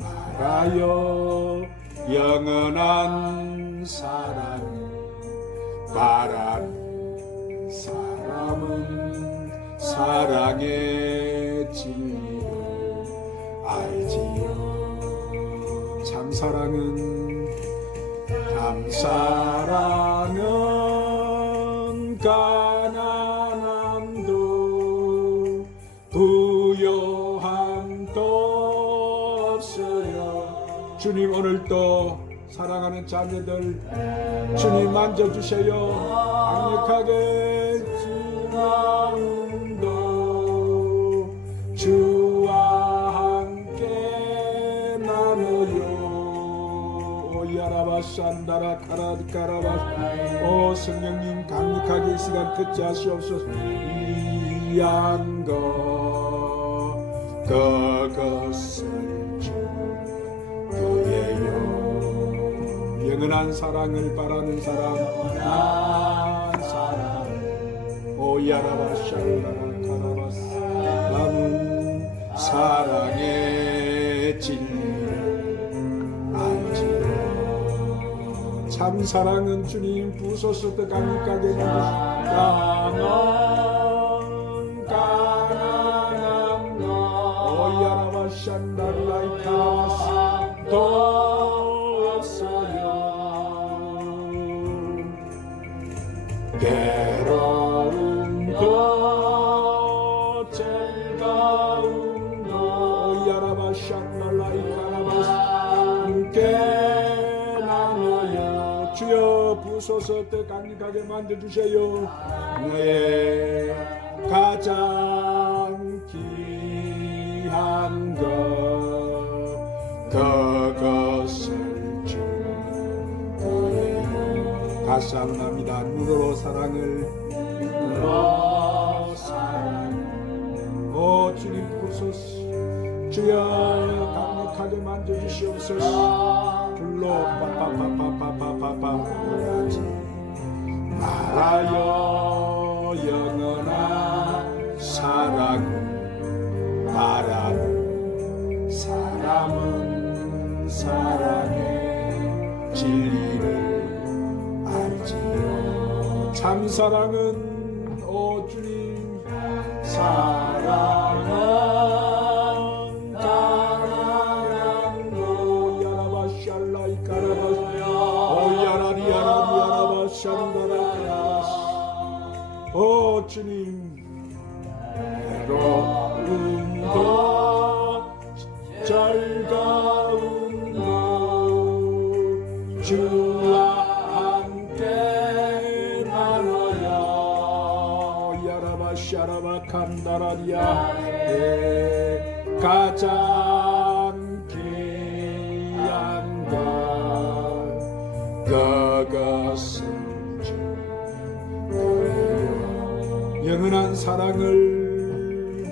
말아요. 영원한 사랑을 바라는 사람은 사랑의 진리를 알지요. 참 사랑은 참 사랑은 가난함도 부요 주님 오늘도 사랑하는 자녀들 주님 만져주세요. 강력하게 주 마음도 주와 함께 나눠요. 야라바 산다라 카라 카라바. 오 성령님 강력하게 이 시간 듣지 하시옵소서. 이 양거 그것을 영원한 사랑을 바라는 사람. 난 사랑. 오야라바 샬라라 카라바스 나는 사랑의 진리를 알지요 참 사랑은 주님 부소서도 강력하게 만드시 나 함께 나눠요 주여 부소서 때 강력하게 만들어주세요. 나의 가장 귀한 것 그것을 주는 거예요 가사합니다. 눈으로 사랑을. 눈으로 사랑. 오 주님 부소서 주여 강력하게 만져주시옵소서. 불러 파파파파파파파파 말아요 영원한 사랑을 바라는 사람은 사랑의 진리를 알지요. 참 사랑은 오 주님 사랑은 주님 내가 운다 잘 가운다 주와 함께 나아야. 야라바 샤라바 칸다라리아 예, 가자. 영원한 사랑을.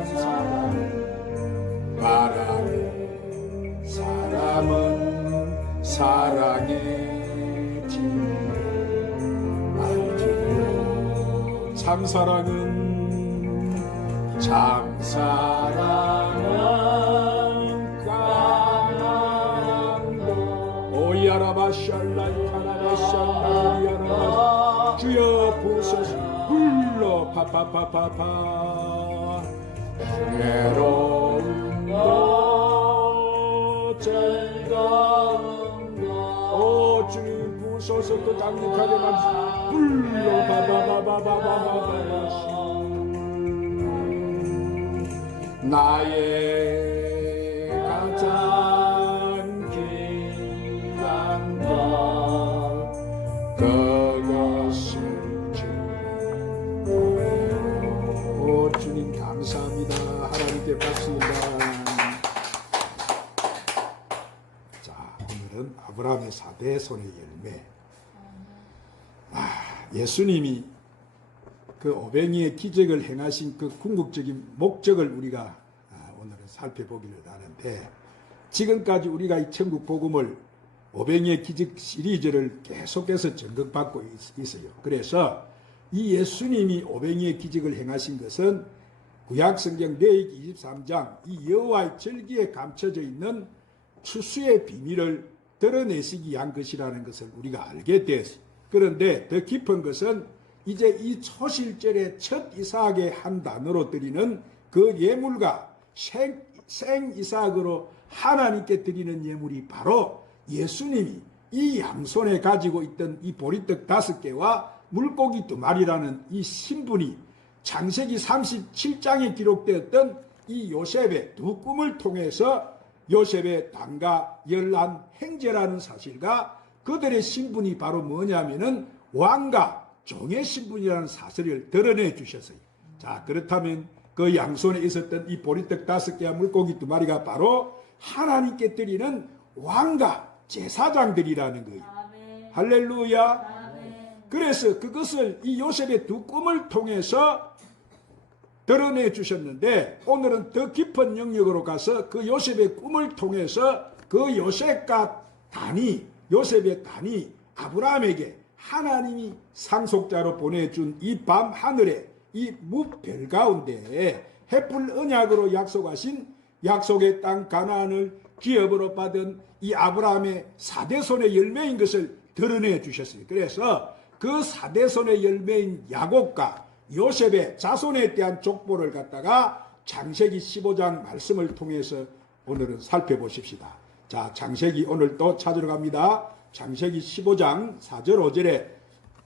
영원한 바라는 사람은 사랑의 진리를 알지요. 참 사랑은 참 사랑 불러 파파파파파 풍요로운 너 즐거운 너오 주님 부서서 또 당직하게 만지 불러 파파파파파파파 나의 아브라함의 사대 손의 열매 아, 예수님이 그 오병이의 기적을 행하신 그 궁극적인 목적을 우리가 아, 오늘은 살펴보기를 하는데 지금까지 우리가 이 천국 복음을 오병이의 기적 시리즈를 계속해서 전극받고 있- 있어요. 그래서 이 예수님이 오병이의 기적을 행하신 것은 구약 성경 레위기 23장 이 여호와의 절기에 감춰져 있는 추수의 비밀을 드러내시기 위한 것이라는 것을 우리가 알게 되었어요. 그런데 더 깊은 것은 이제 이 초실절의 첫 이삭의 한 단어로 드리는 그 예물과 생, 생 이삭으로 하나님께 드리는 예물이 바로 예수님이 이 양손에 가지고 있던 이 보리떡 다섯 개와 물고기 두 마리라는 이 신분이 창세기 37장에 기록되었던 이 요셉의 두 꿈을 통해서 요셉의 당가 열한 행제라는 사실과 그들의 신분이 바로 뭐냐면은 왕과 종의 신분이라는 사실을 드러내 주셨어요. 자, 그렇다면 그 양손에 있었던 이 보리떡 다섯 개와 물고기 두 마리가 바로 하나님께 드리는 왕과 제사장들이라는 거예요. 아멘. 할렐루야. 아멘. 그래서 그것을 이 요셉의 두 꿈을 통해서 드러내 주셨는데 오늘은 더 깊은 영역으로 가서 그 요셉의 꿈을 통해서 그 요셉과 단이 요셉의 단이 아브라함에게 하나님이 상속자로 보내준 이 밤 하늘에 이 무별 가운데 햇불 언약으로 약속하신 약속의 땅 가나안을 기업으로 받은 이 아브라함의 사대손의 열매인 것을 드러내 주셨어요. 그래서 그 사대손의 열매인 야곱과 요셉의 자손에 대한 족보를 갖다가 장세기 15장 말씀을 통해서 오늘은 살펴보십시다. 자, 장세기 오늘 또 찾으러 갑니다. 장세기 15장 4절 5절에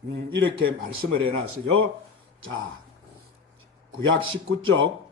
음, 이렇게 말씀을 해놨어요. 자, 구약 19쪽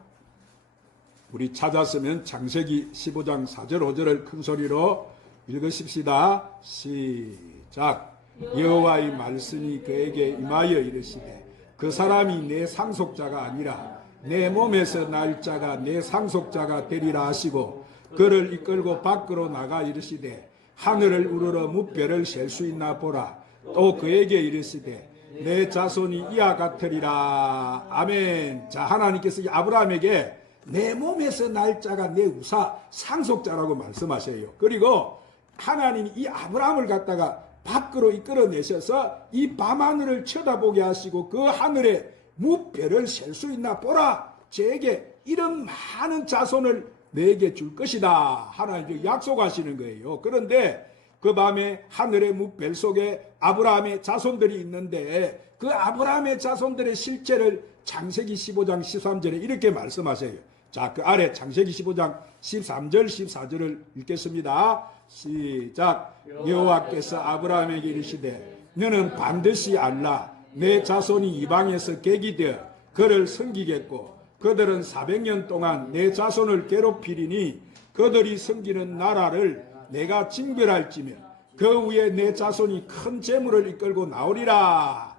우리 찾았으면 장세기 15장 4절 5절을 큰 소리로 읽으십시다. 시작. 여호와의 말씀이 그에게 임하여 이르시되 그 사람이 내 상속자가 아니라 내 몸에서 날 자가 내 상속자가 되리라 하시고 그를 이끌고 밖으로 나가 이르시되 하늘을 우러러 무별을 셀수 있나 보라. 또 그에게 이르시되 내 자손이 이와 같으리라. 아멘. 자 하나님께서 이 아브라함에게 내 몸에서 날짜가 내 우사 상속자라고 말씀하셔요. 그리고 하나님이 이 아브라함을 갖다가 밖으로 이끌어내셔서 이 밤하늘을 쳐다보게 하시고 그 하늘에 무별을 셀 수 있나 보라 제게 이런 많은 자손을 내게 줄 것이다 하나님 약속하시는 거예요 그런데 그 밤에 하늘의 무별 속에 아브라함의 자손들이 있는데 그 아브라함의 자손들의 실체를 창세기 15장 13절에 이렇게 말씀하세요. 자, 그 아래 창세기 15장 13절 14절을 읽겠습니다. 시작. 여호와께서 아브라함에게 이르시되 너는 반드시 알라 내 자손이 이방에서 객이 되어 그를 섬기겠고 그들은 400년 동안 내 자손을 괴롭히리니 그들이 섬기는 나라를 내가 징별할지며 그 위에 내 자손이 큰 재물을 이끌고 나오리라.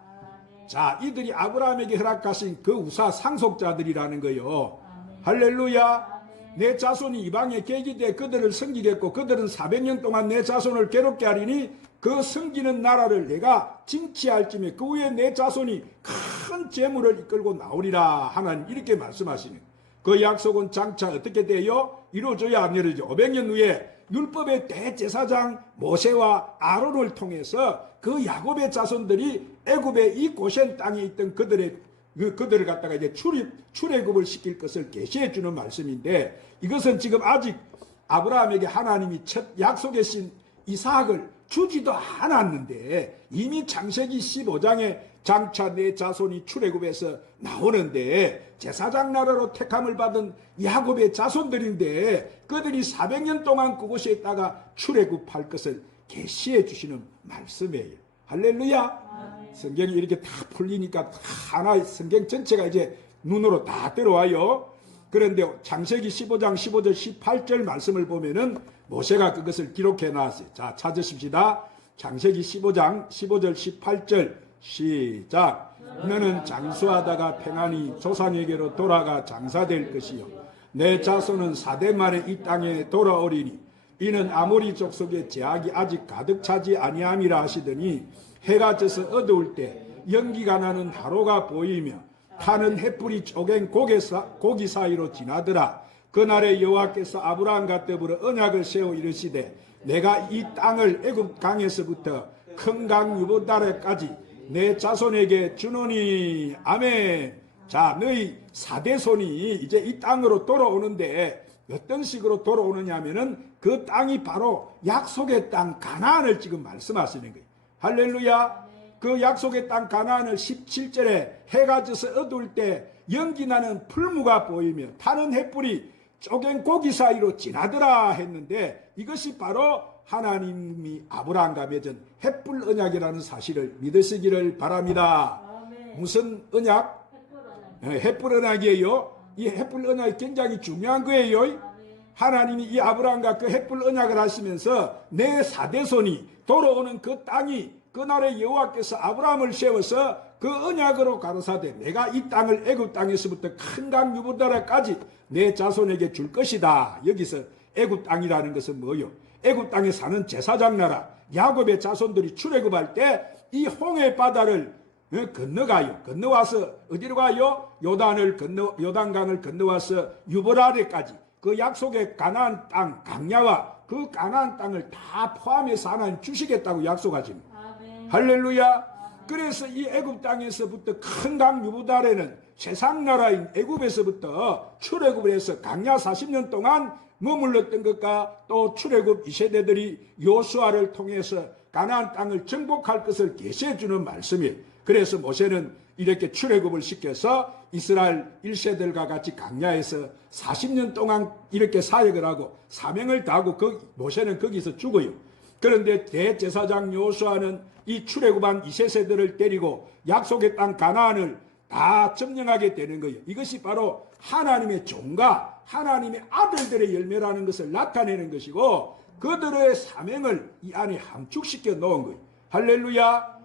자, 이들이 아브라함에게 허락하신 그 우사 상속자들이라는 거요. 할렐루야. 내 자손이 이방에 돼 그들을 섬기겠고 그들은 400년 동안 내 자손을 괴롭게 하리니 그 섬기는 나라를 내가 징치할지며 그 위에 내 자손이 큰 재물을 이끌고 나오리라 하나님 이렇게 말씀하시는 그 약속은 장차 어떻게 돼요? 이루어져야 안 이루어져 500년 후에 율법의 대제사장 모세와 아론을 통해서 그 야곱의 자손들이 애굽의 이 고센 땅에 있던 그들의 그, 그들을 갖다가 이제 출입, 출애굽을 시킬 것을 계시해 주는 말씀인데 이것은 지금 아직 아브라함에게 하나님이 첫 약속의 신 이삭을 주지도 않았는데 이미 창세기 15장에 장차 내 자손이 출애굽에서 나오는데 제사장 나라로 택함을 받은 야곱의 자손들인데 그들이 400년 동안 그곳에 있다가 출애굽할 것을 계시해 주시는 말씀이에요. 할렐루야. 성경이 이렇게 다 풀리니까 다 하나 성경 전체가 이제 눈으로 다 들어와요. 그런데 창세기 15장 15절 18절 말씀을 보면은 모세가 그것을 기록해 놨어요. 자, 찾으십시다. 창세기 15장 15절 18절 시작. 너는 장수하다가 평안히 조상에게로 돌아가 장사될 것이요. 내 자손은 사대 만에 이 땅에 돌아오리니 이는 아모리 족속의 제약이 아직 가득 차지 아니함이라 하시더니 해가 져서 어두울 때 연기가 나는 하로가 보이며 타는 햇불이 쪼갠 고개 사, 고기 사이로 지나더라. 그날에 여호와께서 아브라함과 더불어 언약을 세워 이르시되 내가 이 땅을 애굽 강에서부터 큰 강 유보다레까지 내 자손에게 주노니 아멘. 자, 너희 사대손이 이제 이 땅으로 돌아오는데 어떤 식으로 돌아오느냐면은 그 땅이 바로 약속의 땅 가나안을 지금 말씀하시는 거예요. 할렐루야. 그 약속의 땅 가나안을 17절에 해가 져서 어두울 때 연기 나는 풀무가 보이며 타는 햇불이 쪼갠 고기 사이로 지나더라 했는데 이것이 바로 하나님이 아브라함과 맺은 햇불 언약이라는 사실을 믿으시기를 바랍니다. 무슨 언약? 햇불 예, 햇불 언약이에요. 이 햇불 언약이 굉장히 중요한 거예요. 하나님이 이 아브라함과 그 햇불 언약을 하시면서 내 사대손이 돌아오는 그 땅이 그날에 여호와께서 아브라함을 세워서 그 언약으로 가로사대 내가 이 땅을 애굽 땅에서부터 큰 강 유보다라까지 내 자손에게 줄 것이다. 여기서 애굽 땅이라는 것은 뭐요? 애굽 땅에 사는 제사장 나라 야곱의 자손들이 출애굽할 때 이 홍해 바다를 어, 건너가요. 건너와서 어디로 가요? 요단을 건너 요단강을 건너와서 유보라레까지 그 약속의 가나안 땅 강야와 그 가나안 땅을 다 포함해서 하나님 주시겠다고 약속하십니다. 아멘. 할렐루야. 그래서 이 애굽 땅에서부터 큰 강 유부달에는 세상 나라인 애굽에서부터 출애굽을 해서 강야 40년 동안 머물렀던 것과 또 출애굽 이 세대들이 요수아를 통해서 가나안 땅을 정복할 것을 계시해 주는 말씀이에요. 그래서 모세는 이렇게 출애굽을 시켜서 이스라엘 1세들과 같이 강야에서 40년 동안 이렇게 사역을 하고 사명을 다하고 그 모세는 거기서 죽어요. 그런데 대제사장 요수아는 이 출애굽한 이세세들을 때리고 약속의 땅 가나안을 다 점령하게 되는 거예요. 이것이 바로 하나님의 종과 하나님의 아들들의 열매라는 것을 나타내는 것이고 그들의 사명을 이 안에 함축시켜 놓은 거예요. 할렐루야.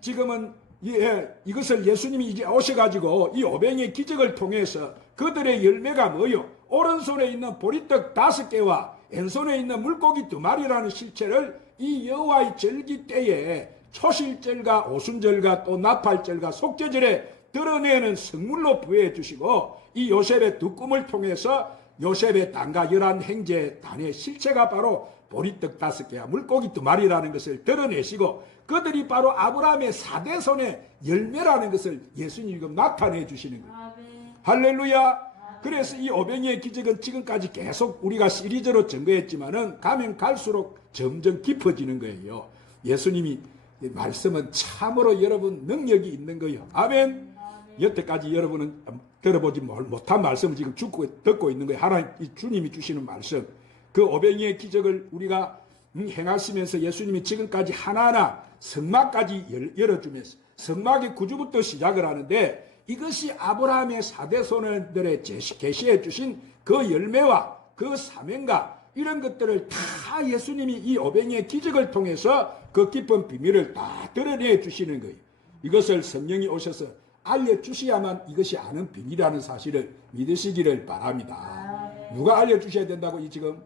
지금은 이, 예, 이것을 예수님이 이제 오셔가지고 이 오병의 기적을 통해서 그들의 열매가 뭐요? 오른손에 있는 보리떡 다섯 개와 왼손에 있는 물고기 두 마리라는 실체를 이 여호와의 절기 때에 초실절과 오순절과 또 나팔절과 속죄절에 드러내는 성물로 부여해 주시고 이 요셉의 두 꿈을 통해서 요셉의 단과 열한 행제 단의 실체가 바로 보리떡 다섯 개와 물고기 두 마리라는 것을 드러내시고 그들이 바로 아브라함의 사대손의 열매라는 것을 예수님이 지금 나타내 주시는 거예요. 아멘. 할렐루야. 그래서 이 오병이의 기적은 지금까지 계속 우리가 시리즈로 증거했지만은 가면 갈수록 점점 깊어지는 거예요. 예수님이 이 말씀은 참으로 여러분 능력이 있는 거예요. 아멘. 여태까지 여러분은 들어보지 못- 못한 말씀을 지금 듣고, 있는 거예요. 하나님, 이 주님이 주시는 말씀. 그 오병이의 기적을 우리가 음, 행하시면서 예수님이 지금까지 하나하나 성막까지 열- 열어주면서 성막의 구주부터 시작을 하는데 이것이 아브라함의 사대손들의 계시해 주신 그 열매와 그 사명과 이런 것들을 다 예수님이 이 오병이의 기적을 통해서 그 깊은 비밀을 다 드러내 주시는 거예요. 이것을 성령이 오셔서 알려주셔야만 이것이 아는 비밀이라는 사실을 믿으시기를 바랍니다. 누가 알려주셔야 된다고 이 지금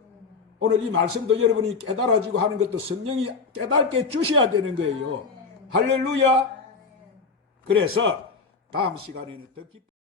오늘 이 말씀도 여러분이 깨달아지고 하는 것도 성령이 깨닫게 주셔야 되는 거예요. 할렐루야. 그래서 다음 시간에는 더 깊